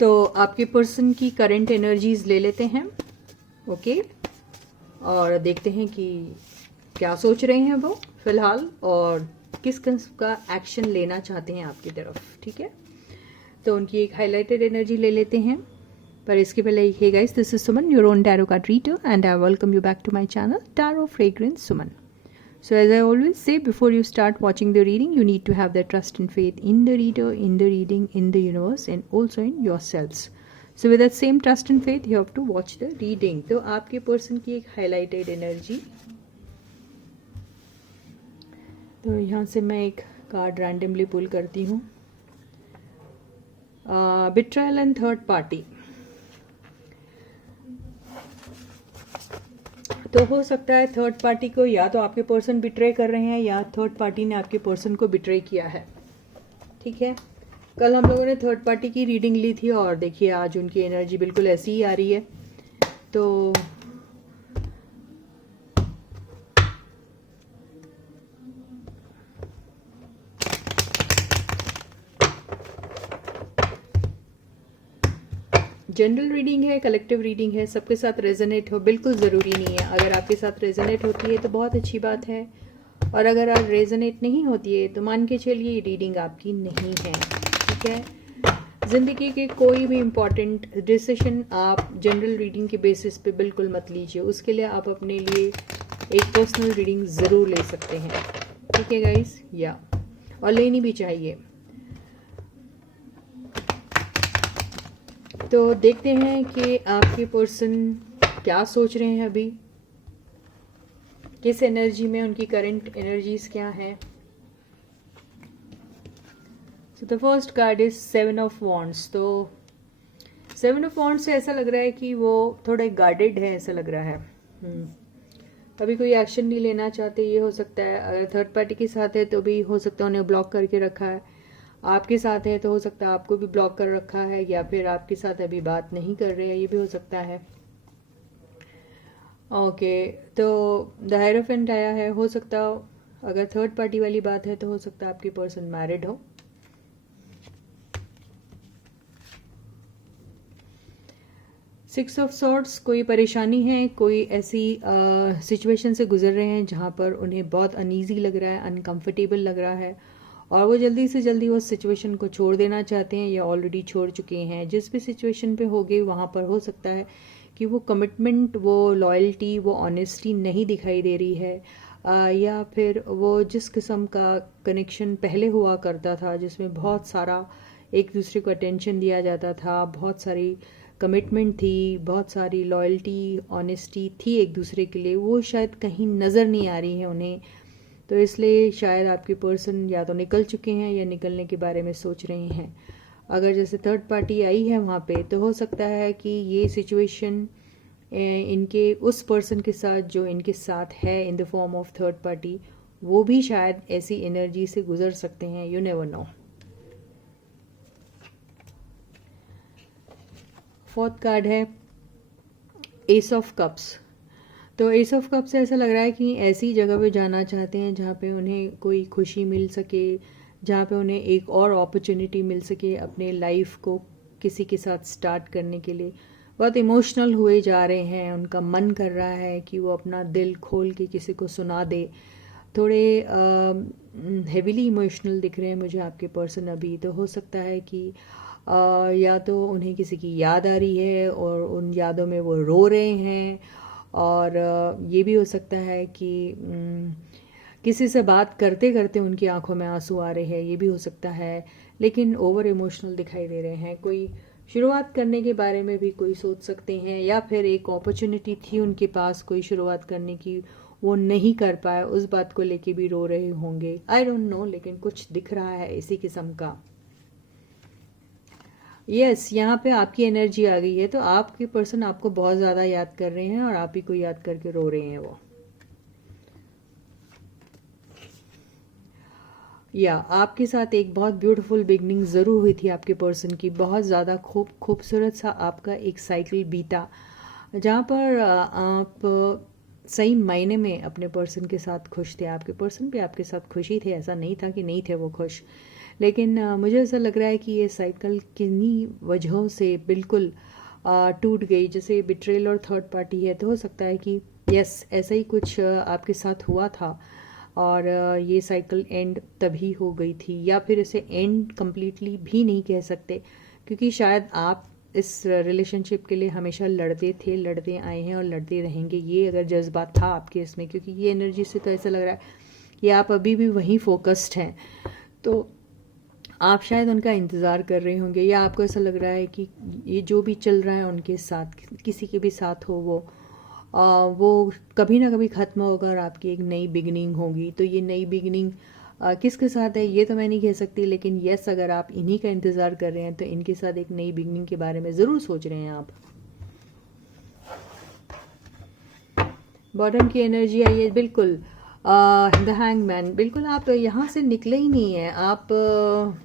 तो आपके पर्सन की करंट एनर्जीज ले लेते हैं, ओके, और देखते हैं कि क्या सोच रहे हैं वो फिलहाल और किस किस्म का एक्शन लेना चाहते हैं आपकी तरफ। ठीक है, तो उनकी एक हाईलाइटेड एनर्जी ले लेते हैं। पर इसके पहले hey guys, this is Suman, your own tarot card reader, and I welcome you back to my channel tarot fragrance Suman. So as I always say, before you start watching the reading, you need to have the trust and faith in the reader, in the reading, in the universe, and also in yourselves. So with that same trust and faith, you have to watch the reading. तो आपके person की एक highlighted energy, तो यहाँ से मैं एक card randomly पुल करती हूँ. बिट्रायल एंड थर्ड पार्टी. तो हो सकता है थर्ड पार्टी को या तो आपके पर्सन बिट्रे कर रहे हैं या थर्ड पार्टी ने आपके पर्सन को बिट्रे किया है. ठीक है, कल हम लोगों ने थर्ड पार्टी की रीडिंग ली थी और देखिए आज उनकी एनर्जी बिल्कुल ऐसी ही आ रही है. तो जनरल रीडिंग है, कलेक्टिव रीडिंग है, सबके साथ रेजोनेट हो बिल्कुल ज़रूरी नहीं है. अगर आपके साथ रेजोनेट होती है तो बहुत अच्छी बात है, और अगर आप रेजोनेट नहीं होती है तो मान के चलिए ये रीडिंग आपकी नहीं है. ठीक है, ज़िंदगी के कोई भी इम्पॉर्टेंट डिसीजन आप जनरल रीडिंग के बेसिस पे बिल्कुल मत लीजिए. उसके लिए आप अपने लिए एक पर्सनल रीडिंग ज़रूर ले सकते हैं. ठीक है गाइस, या और लेनी भी चाहिए. तो देखते हैं कि आपके पर्सन क्या सोच रहे हैं अभी, किस एनर्जी में, उनकी करंट एनर्जीज क्या हैं. So the first card is 7 of wands. तो 7 ऑफ वॉन्ड्स से ऐसा लग रहा है कि वो थोड़े गार्डेड है, ऐसा लग रहा है. अभी कोई एक्शन नहीं लेना चाहते, ये हो सकता है. अगर थर्ड पार्टी के साथ है तो भी हो सकता है उन्हें ब्लॉक करके रखा है. आपके साथ है तो हो सकता है आपको भी ब्लॉक कर रखा है, या फिर आपके साथ अभी बात नहीं कर रहे हैं, ये भी हो सकता है. ओके, तो द हायरोफेंट आया है. हो सकता अगर थर्ड पार्टी वाली बात है तो हो सकता है आपकी पर्सन मैरिड हो. सिक्स ऑफ सॉर्ड्स, कोई परेशानी है, कोई ऐसी सिचुएशन से गुजर रहे हैं जहाँ पर उन्हें बहुत अनईजी लग रहा है, अनकंफर्टेबल लग रहा है, और वो जल्दी से जल्दी उस सिचुएशन को छोड़ देना चाहते हैं या ऑलरेडी छोड़ चुके हैं. जिस भी सिचुएशन पे हो गए वहाँ पर हो सकता है कि वो कमिटमेंट, वो लॉयल्टी, वो ऑनेस्टी नहीं दिखाई दे रही है, या फिर वो जिस किस्म का कनेक्शन पहले हुआ करता था जिसमें बहुत सारा एक दूसरे को अटेंशन दिया जाता था, बहुत सारी कमिटमेंट थी, बहुत सारी लॉयल्टी, ऑनेस्टी थी एक दूसरे के लिए, वो शायद कहीं नज़र नहीं आ रही है उन्हें. तो इसलिए शायद आपके पर्सन या तो निकल चुके हैं या निकलने के बारे में सोच रहे हैं. अगर जैसे थर्ड पार्टी आई है वहाँ पे तो हो सकता है कि ये सिचुएशन इनके उस पर्सन के साथ जो इनके साथ है in the form of third party, वो भी शायद ऐसी एनर्जी से गुजर सकते हैं. You never know. Fourth card है एस ऑफ कप्स. तो एस ऑफ कप से ऐसा लग रहा है कि ऐसी जगह पे जाना चाहते हैं जहाँ पे उन्हें कोई खुशी मिल सके, जहाँ पे उन्हें एक और अपॉर्चुनिटी मिल सके अपने लाइफ को किसी के साथ स्टार्ट करने के लिए. बहुत इमोशनल हुए जा रहे हैं, उनका मन कर रहा है कि वो अपना दिल खोल के किसी को सुना दे. थोड़े हेविली इमोशनल दिख रहे हैं मुझे आपके पर्सन अभी. तो हो सकता है कि या तो उन्हें किसी की याद आ रही है और उन यादों में वो रो रहे हैं, और ये भी हो सकता है कि किसी से बात करते करते उनकी आंखों में आंसू आ रहे हैं, ये भी हो सकता है. लेकिन ओवर इमोशनल दिखाई दे रहे हैं. कोई शुरुआत करने के बारे में भी कोई सोच सकते हैं, या फिर एक अपॉर्चुनिटी थी उनके पास कोई शुरुआत करने की, वो नहीं कर पाए, उस बात को लेके भी रो रहे होंगे. आई डोंट नो, लेकिन कुछ दिख रहा है इसी किस्म का. यस, यहाँ पे आपकी एनर्जी आ गई है. तो आपके पर्सन आपको बहुत ज़्यादा याद कर रहे हैं और आप ही को याद करके रो रहे हैं वो. या आपके साथ एक बहुत ब्यूटीफुल बिगनिंग ज़रूर हुई थी आपके पर्सन की. बहुत ज़्यादा खूबसूरत सा आपका एक साइकिल बीता, जहाँ पर आप सही मायने में अपने पर्सन के साथ खुश थे. आपके पर्सन भी आपके साथ खुशी थे, ऐसा नहीं था कि नहीं थे वो खुश. लेकिन मुझे ऐसा लग रहा है कि ये साइकिल किन्हीं वजहों से बिल्कुल टूट गई। जैसे बिट्रेल और थर्ड पार्टी है, तो हो सकता है कि यस ऐसा ही कुछ आपके साथ हुआ था और ये साइकिल एंड तभी हो गई थी, या फिर इसे एंड कम्प्लीटली भी नहीं कह सकते, क्योंकि शायद आप इस रिलेशनशिप के लिए हमेशा लड़ते थे, लड़ते आए हैं और लड़ते रहेंगे। ये अगर जज्बात था आपके इसमें, क्योंकि ये एनर्जी से तो ऐसा लग रहा है कि आप अभी भी वहीं फोकस्ड हैं, तो आप शायद उनका इंतज़ार कर रहे होंगे, या आपको ऐसा लग रहा है कि ये जो भी चल रहा है उनके साथ, किसी के भी साथ हो वो कभी ना कभी ख़त्म होगा और आपकी एक नई बिगनिंग होगी। तो ये नई बिगनिंग किसके साथ है ये तो मैं नहीं कह सकती, लेकिन यस अगर आप इन्हीं का इंतज़ार कर रहे हैं तो इनके साथ एक नई बिगनिंग के बारे में ज़रूर सोच रहे हैं आप। बॉटम की एनर्जी आई है, बिल्कुल द हैंगमैन। बिल्कुल आप यहाँ से निकले ही नहीं हैं, आप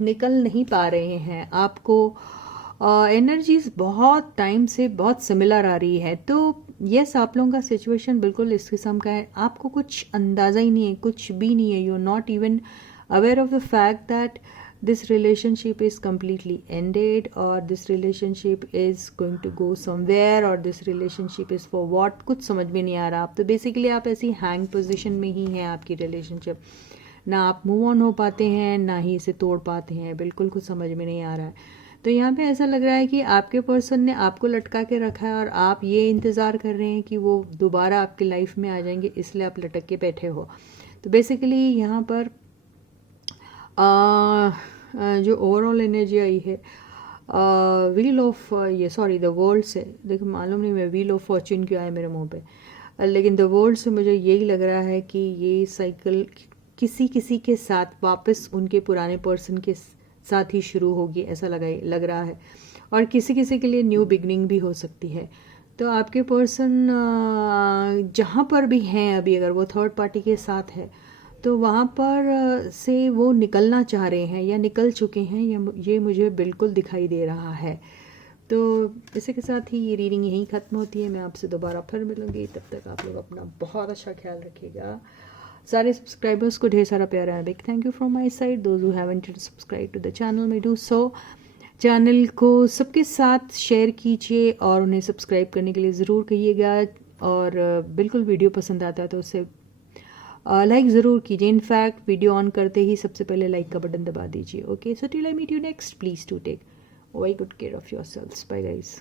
निकल नहीं पा रहे हैं, आपको एनर्जीज बहुत टाइम से बहुत सिमिलर आ रही है। तो यस आप लोगों का सिचुएशन बिल्कुल इस किस्म का है, आपको कुछ अंदाज़ा ही नहीं है, कुछ भी नहीं है, you are not even aware of the fact that this relationship is completely ended, or this relationship is going to go somewhere, or this relationship is for what, कुछ समझ में नहीं आ रहा। आप तो बेसिकली आप ऐसी हैंग पोजीशन में ही हैं, आपकी रिलेशनशिप ना आप मूव ऑन हो पाते हैं ना ही इसे तोड़ पाते हैं, बिल्कुल कुछ समझ में नहीं आ रहा है। तो यहाँ पे ऐसा लग रहा है कि आपके पर्सन ने आपको लटका के रखा है और आप ये इंतज़ार कर रहे हैं कि वो दोबारा आपकी लाइफ में आ जाएंगे, इसलिए आप लटक के बैठे हो। तो बेसिकली यहाँ पर जो ओवरऑल एनर्जी आई है व्हील ऑफ ये सॉरी द वर्ल्ड से, देखो मालूम नहीं मैं व्हील ऑफ फॉर्च्यून क्यों आया मेरे मुंह पे, लेकिन द वर्ल्ड से मुझे यही लग रहा है कि ये साइकिल किसी किसी के साथ वापस उनके पुराने पर्सन के साथ ही शुरू होगी, ऐसा लग रहा है। और किसी किसी के लिए न्यू बिगनिंग भी हो सकती है। तो आपके पर्सन जहाँ पर भी हैं अभी, अगर वो थर्ड पार्टी के साथ है तो वहाँ पर से वो निकलना चाह रहे हैं या निकल चुके हैं, ये मुझे बिल्कुल दिखाई दे रहा है। तो इसी के साथ ही ये रीडिंग यहीं ख़त्म होती है। मैं आपसे दोबारा फिर मिलूंगी, तब तक आप लोग अपना बहुत अच्छा ख्याल रखिएगा। सारे सब्सक्राइबर्स को ढेर सारा प्यार है, big thank you from my side. Those who haven't subscribe to the channel में डू सो। चैनल को सबके साथ शेयर कीजिए और उन्हें सब्सक्राइब करने के लिए ज़रूर कहिएगा, और बिल्कुल वीडियो पसंद आता है तो उसे लाइक ज़रूर कीजिए। इनफैक्ट वीडियो ऑन करते ही सबसे पहले लाइक का बटन दबा दीजिए। Okay, so till I meet you next, please to take very good care of yourselves. Bye guys.